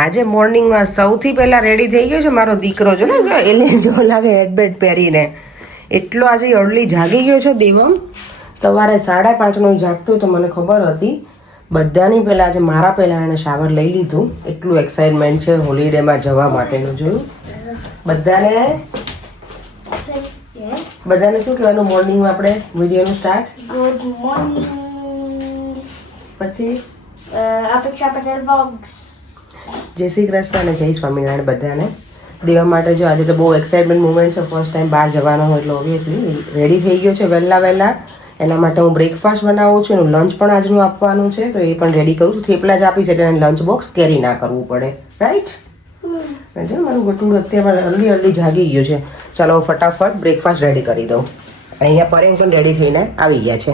આજે મોર્નિંગમાં સૌથી પહેલા રેડી થઈ ગયો છે મારો દીકરો. જો ને એલિયન જો લાગે હેડબેટ પહેરીને. એટલો આજે અર્લી જાગી ગયો છે દેવમ. સવારે 5:30નો જાગતો તો મને ખબર હતી. બધાની પહેલાં આજે મારા પહેલાં એણે શાવર લઈ લીધું. એટલું એક્સાઇટમેન્ટ છે હોલિડેમાં જવા માટેનું. જોયું બધાને શું કહેવાનું મોર્નિંગમાં આપણે વિડીયોનું સ્ટાર્ટ? Good morning. પછી અપેક્ષા પટેલ વ્લોગ્સ. જય શ્રી કૃષ્ણ અને જય સ્વામિનારાયણ બધાને. દેવા માટે જો આજે તો બહુ એક્સાઇટમેન્ટ મુમેન્ટ છે. ફર્સ્ટ ટાઈમ બહાર જવાનો હોય એટલે ઓબ્વિયસલી રેડી થઈ ગયો છે વહેલા. એના માટે હું બ્રેકફાસ્ટ બનાવું છું. એનું લંચ પણ આજનું આપવાનું છે તો એ પણ રેડી કરું છું. થેપલા જ આપીશ એટલે લંચ બોક્સ કેરી ના કરવું પડે. રાઈટ? મારું ગટું અત્યારે અર્લી જાગી ગયું છે. ચાલો હું ફટાફટ બ્રેકફાસ્ટ રેડી કરી દઉં. અહીંયા પરેંગ પણ રેડી થઈને આવી ગયા છે.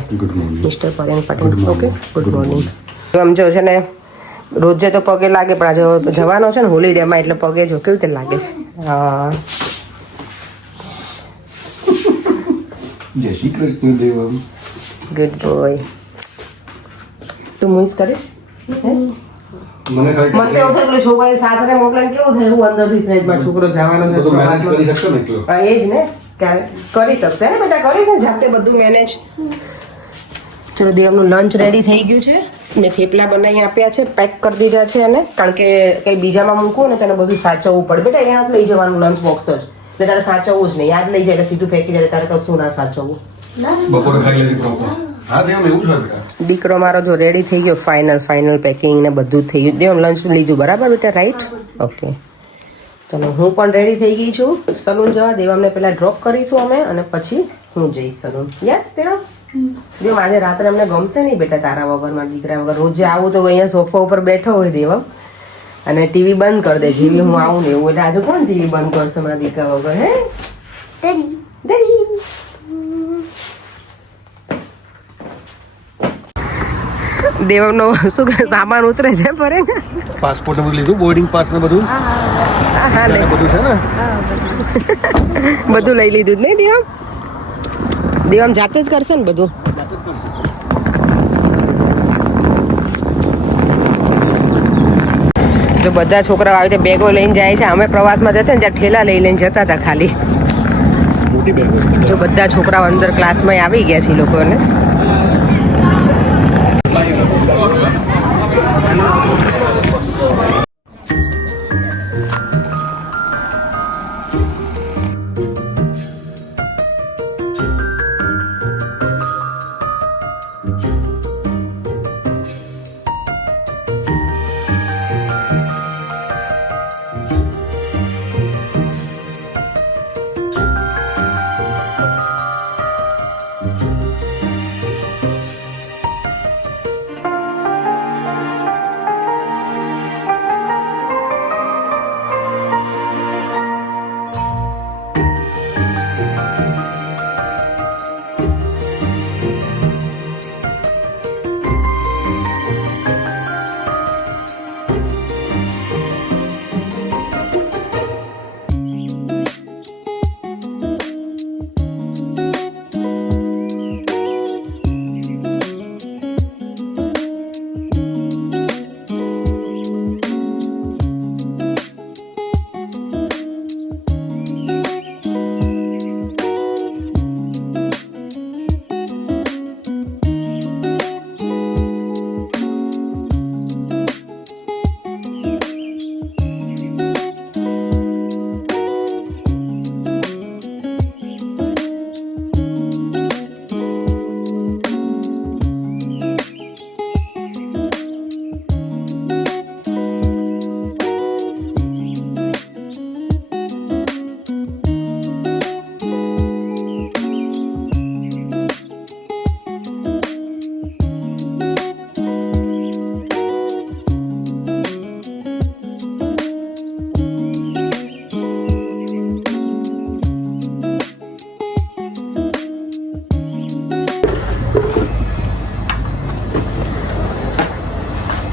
Mister Pareng Patel. Okay, good morning. સમજો છે ને રોજે તો પગે લાગે પણ આજે જવાનો છે ને હોલિડેમાં એટલે પગે જો કેવી રીતે લાગે છે. હા, જય શ્રી કૃષ્ણ દેવમ. Good boy. તું મિસ કરીશ? મને મને તો એવું થાય છોકરાને સાસરે મોકલે કેવું થાય હું અંદરથી થાય મારો છોકરો જવાનો છે. બધું મેનેજ કરી શકશો ને એટલું? હા, એ જ ને. ક્યારે કરી શકશે ને બેટા, કરી છે જાતે બધું મેનેજ. ચલો દેવનું લંચ રેડી થઈ ગયું છે. મેં થેપલા બનાવી આપ્યા છે, પેક કરી દીધા છે એને. કારણ કે કંઈ બીજામાં મૂકવું ને તેને બધું સાચવવું પડે. બેટા અહીંયા લઈ જવાનું લંચ બોક્સ જ. એટલે તારે સાચવવું જ નહીં. યાદ લઈ જાય એટલે સીધું ફેંકી જાય તારે કશું ના સાચવવું. બપોરે ખાઈ લેજે પ્રોપર. હા દેવમ એવું જ હોય બેટા. દીકરો મારો જો રેડી થઈ ગયો. ફાઇનલ પેકિંગ ને બધું જ થઈ ગયું. દેવ લંચ લીધું બરાબર બેટા? રાઈટ? ઓકે. ચલો હું પણ રેડી થઈ ગઈ છું સલૂન જવા. દેવામને પહેલાં ડ્રોપ કરીશું અમે અને પછી હું જઈશ સલૂન. યસ દેવા? દેવ આજે રાત્રે અમને ગમશે નહીં બેટા તારા વગર, મારા દીકરા વગર. રોજે આવું તો અહીંયા સોફા ઉપર બેઠો હોય દેવમ અને ટીવી બંધ કરી દે જેવી હું આવું ને એવું. એટલે આજે કોણ ટીવી બંધ કરશે મારા દીકરા વગર? હે ડેડી. દેવનો શું કે સામાન ઉતરે છે પરે? પાસપોર્ટ બધું લીધું, બોર્ડિંગ પાસ ને બધું. હા બધું છે ને, બધું લઈ લીધું જ નહીં દેવમ? દેવમ જાતે જ કરશે ને બધું? જો બધા છોકરાઓ આવી રીતે બેગો લઈને જાય છે. અમે પ્રવાસમાં જતા ને ત્યાં ઠેલા લઈને જતા હતા ખાલી. મોટી બેગ. જો બધા છોકરાઓ અંદર ક્લાસમાં આવી ગયા છે એ લોકોને.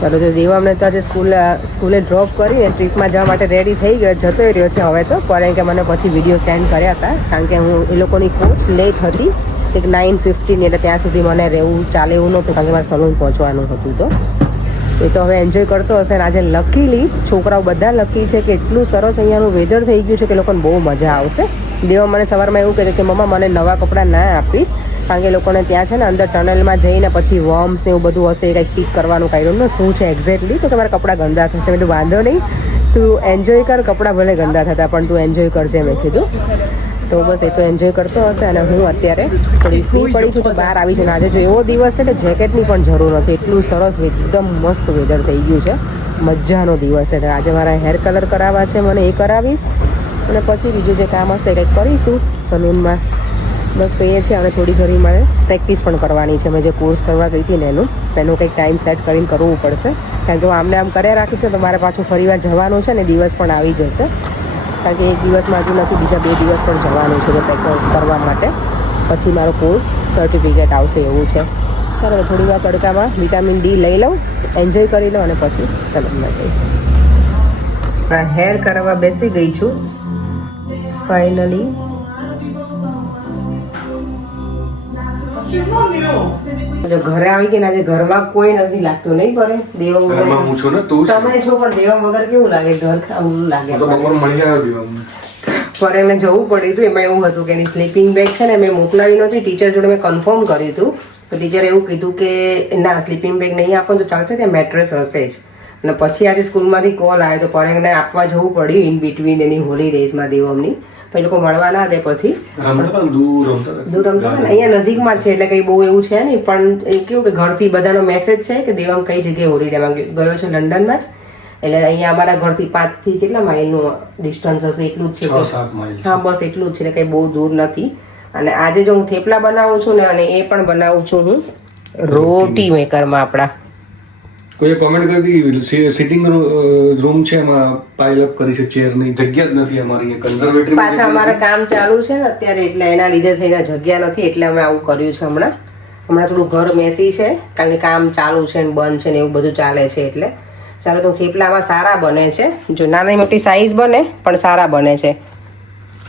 ચાલો તો દેવા અમને તો આજે સ્કૂલે ડ્રોપ કરી ટ્રીપમાં જવા માટે રેડી થઈ ગયો, જતો રહ્યો છે હવે તો. કારણ કે મને પછી વિડીયો સેન્ડ કર્યા હતા, કારણ કે હું એ લોકોની કોર્સ લેટ હતી એક 9:15 એટલે ત્યાં સુધી મને રહેવું ચાલે એવું નહોતું, કારણ કે મારે સલૂન પહોંચવાનું હતું. તો એ તો હવે એન્જોય કરતો હશે. અને આજે લકીલી છોકરાઓ બધા લકી છે કે એટલું સરસ અહીંયાનું વેધર થઈ ગયું છે કે લોકોને બહુ મજા આવશે. દેવા મને સવારમાં એવું કહેતું કે મમ્મા મને નવા કપડાં ના આપીશ, કારણ કે લોકોને ત્યાં છે ને અંદર ટનલમાં જઈને પછી વર્મ્સ ને એવું બધું હશે, કંઈક પિક કરવાનું કાંઈ શું છે એક્ઝેક્ટલી, તો તમારા કપડાં ગંદા થશે. મેં વાંધો નહીં, તું એન્જોય કર, કપડાં ભલે ગંદા થતા પણ તું એન્જોય કરજે મેં કીધું. તો બસ એ તો એન્જોય કરતો હશે. અને હું અત્યારે થોડી ફ્રી પડી છું તો બહાર આવી છું. આજે જો એવો દિવસ છે કે જેકેટની પણ જરૂર નથી, એટલું સરસ એકદમ મસ્ત વેધર થઈ ગયું છે, મજાનો દિવસ છે. આજે મારા હેર કલર કરાવવા છે, મને એ કરાવીશ અને પછી બીજું જે કામ હશે કંઈક કરીશું સલૂનમાં. બસ તો એ છે. અને થોડી ઘણી મારે પ્રેક્ટિસ પણ કરવાની છે. મેં જે કોર્સ કરવા ગઈ હતી ને એનું કંઈક ટાઈમ સેટ કરીને કરવું પડશે, કારણ કે હું આમને આમ કર્યા રાખીશ તો મારે પાછું ફરીવાર જવાનું છે ને દિવસ પણ આવી જશે, કારણ કે એક દિવસમાં હજુ નથી, બીજા 2 દિવસ પણ જવાનું છે તો કંઈક કરવા માટે. પછી મારો કોર્સ સર્ટિફિકેટ આવશે એવું છે. ચાલો થોડી વાર તડકામાં વિટામિન ડી લઈ લઉં, એન્જોય કરી લઉં અને પછી સલૂનમાં જઈશ. હેર કરાવવા બેસી ગઈ છું ફાઇનલી. જો ઘરે આવી ગઈ ને આજે ઘરમાં કોઈ નથી લાગતું, નહીં કરે દેવા ઘરમાં હું છું ને તું તમે છો, પણ દેવા વગર કેવું લાગે, ઘર ખાવું લાગે. તો બપોર મળી આવ્યો દેવામાં. પણ એમને જવું પડ્યું હતું. એમાં એવું હતું કે એની સ્લીપિંગ બેગ છે ને મેં મોકલાવી નહોતી, ટીચર જોડે મેં કન્ફર્મ કર્યું હતું તો ટીચરે એવું કીધું કે ના સ્લીપિંગ બેગ નહીં આપો તો ચાલશે, ત્યાં મેટ્રેસ હશે જ. અને પછી આજે સ્કૂલમાંથી કોલ આવ્યો તો પરેંગને આપવા જવું પડ્યું ઇન બિટવીન એની હોલીડેઝમાં દેવમની. પછી લોકો મળવા ના દે, પછી દૂર રમતા અહીંયા નજીકમાં જ છે એટલે કંઈ બહુ એવું છે નહીં. પણ એ કેવું કે ઘરથી બધાનો મેસેજ છે કે દેવમ કઈ જગ્યાએ હોલીડેમાં ગયો છે, લંડનમાં જ. એટલે અહીંયા અમારા ઘરથી 5 થી કેટલા માઇલનું ડિસ્ટન્સ હશે, એટલું જ છે. 6-7 માઇલ. હા બસ એટલું જ છે, એટલે કંઈ બહુ દૂર નથી. અને આજે જો હું થેપલા બનાવું છું ને, અને એ પણ બનાવું છું હું રોટી મેકરમાં આપણા. કોઈ કોમેન્ટ કરી સિટિંગ રૂમ છે એમાં પાઇલ અપ કરી છે ચેરની, જગ્યા જ નથી અમારી કન્ઝર્વેટરી. પાછા અમારા કામ ચાલુ છે ને અત્યારે, એટલે એના લીધે થઈને જગ્યા નથી, એટલે અમે આવું કર્યું છે હમણાં. થોડું ઘર મેસી છે, કારણ કે કામ ચાલુ છે ને બંધ છે ને એવું બધું ચાલે છે. એટલે ચાલો તો થેપલામાં સારા બને છે, જો નાની મોટી સાઈઝ બને પણ સારા બને છે.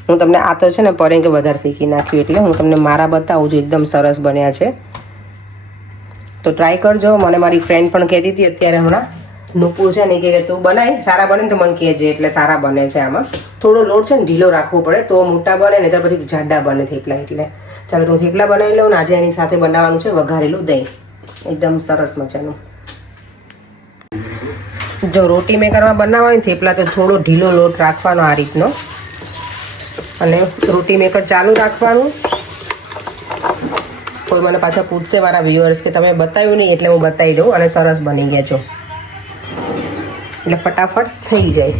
હું તમને આ તો છે ને પરેંગે વધારે શીખી નાખ્યું, એટલે હું તમને મારા બતાવું છું, એકદમ સરસ બન્યા છે. તો ટ્રાય કરજો. મને મારી ફ્રેન્ડ પણ કહેતી હતી અત્યારે હમણાં, નુપુર છે ને કે તું બનાય, સારા બને તો મને કહેજે. એટલે સારા બને છે. આમાં થોડો લોટ છે ને ઢીલો રાખવો પડે તો મોટા બને, ને તો પછી જાડા બને થેપલા. એટલે ચાલો તો હું થેપલા બનાવી લઉં ને આજે એની સાથે બનાવવાનું છે વઘારેલું દહીં, એકદમ સરસ મજાનું. જો રોટી મેકરમાં બનાવવા હોય ને થેપલા તો થોડો ઢીલો લોટ રાખવાનો આ રીતનો, અને રોટી મેકર ચાલુ રાખવાનું. કોઈ મને પાછા પૂછશે મારા વ્યુઅર્સ કે તમે બતાવ્યું નહીં, એટલે હું બતાવી દઉં. અને સરસ બની ગયા છો, એટલે ફટાફટ થઈ જાય.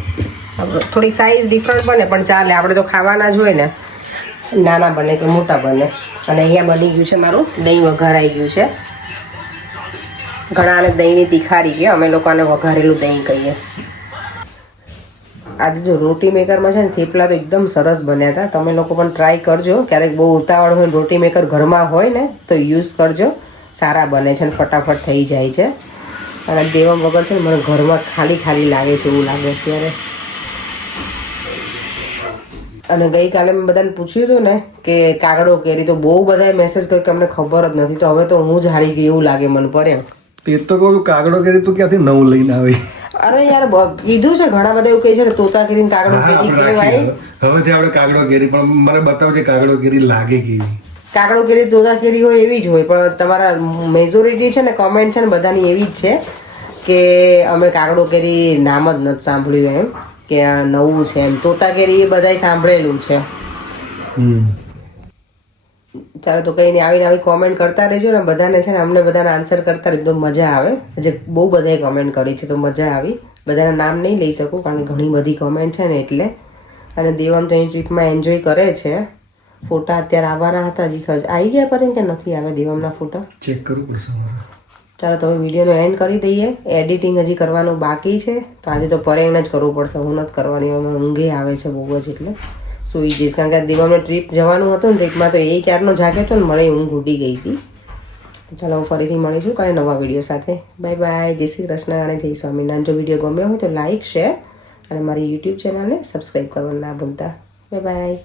થોડી સાઈઝ ડિફરન્ટ બને પણ ચાલે, આપણે તો ખાવાના જ હોય ને, નાના બને કે મોટા બને. અને અહીંયા બની ગયું છે મારું દહીં, વઘારાઈ ગયું છે. ઘણાને દહીંની તિખારી કહે, અમે લોકોને વઘારેલું દહીં કહીએ. આજે જો રોટી મેકરમાં છે ને થેપલા તો એકદમ સરસ બન્યા હતા. તમે લોકો પણ ટ્રાય કરજો, ક્યારેક બહુ ઉતાવળ હોય રોટી મેકર ઘરમાં હોય ને તો યુઝ કરજો, સારા બને છે ને ફટાફટ થઈ જાય છે. અને દેવા વગર છે ને મને ઘરમાં ખાલી ખાલી લાગે છે એવું લાગે અત્યારે. અને ગઈકાલે મેં બધાને પૂછ્યું હતું ને કે કાગડો કેરી, તો બહુ બધાએ મેસેજ કર્યો કે અમને ખબર જ નથી. તો હવે તો હું જ હારી ગઈ એવું લાગે મને પર એમ. તે તો કહું કાગડો કેરી તું ક્યાંથી નવું લઈને આવી? અરે યાર કીધું છે, ઘણા બધા એવું કહે છે કે તોતા કેરી કાગડો કેરી કહેવાય. હવેથી આપણે કાગડો કેરી, પણ મને બતાવજે કાગડો કેરી લાગે કેવી. કાગડો કેરી તોતા કેરી હોય એવી જ હોય, પણ તમારા મેજોરિટી છે ને કમેન્ટ છે ને બધાની એવી જ છે કે અમે કાગડો કેરી નામ જ નથી સાંભળ્યું, એમ કે આ નવું છે એમ. તોતા કેરી એ બધાય સાંભળેલું છે. ચાલો તો કંઈ નહીં, આવીને આવી કોમેન્ટ કરતા રહેજો ને. બધાને છે ને અમને બધાને આન્સર કરતા એકદમ મજા આવે. જે બહુ બધાએ કમેન્ટ કરી છે તો મજા આવી. બધાના નામ નહીં લઈ શકું કારણ કે ઘણી બધી કમેન્ટ છે ને એટલે. અને દેવમ તો એની ટ્રીપમાં એન્જોય કરે છે. ફોટા અત્યારે આવવાના હતા, હજી આવી ગયા પર કે નથી આવ્યા દેવમના ફોટા? ચેક કરવું પડશે. ચાલો તો હવે વિડીયોનો એન્ડ કરી દઈએ. એડિટિંગ હજી કરવાનું બાકી છે, તો આજે તો પરેંગને જ કરવું પડશે, હું નથી કરવાની. એમાં ઊંઘે આવે છે બહુ જ, એટલે સુઈ જઈશ. કારણ કે દેવામને ટ્રીપ જવાનું હતું ને, ટ્રીપમાં તો એ ક્યારનો જાગે હતો ને, મળે ઊંઘ ઉડી ગઈ હતી. તો ચાલો હું ફરીથી મળીશું કાંઈ નવા વિડીયો સાથે. બાય બાય, જય શ્રી કૃષ્ણ અને જય સ્વામિનારાયણ. જો વિડીયો ગમ્યો હોય તો લાઇક, શેર અને મારી યુટ્યુબ ચેનલને સબસ્ક્રાઈબ કરવાનું ના ભૂલતા. Bye bye.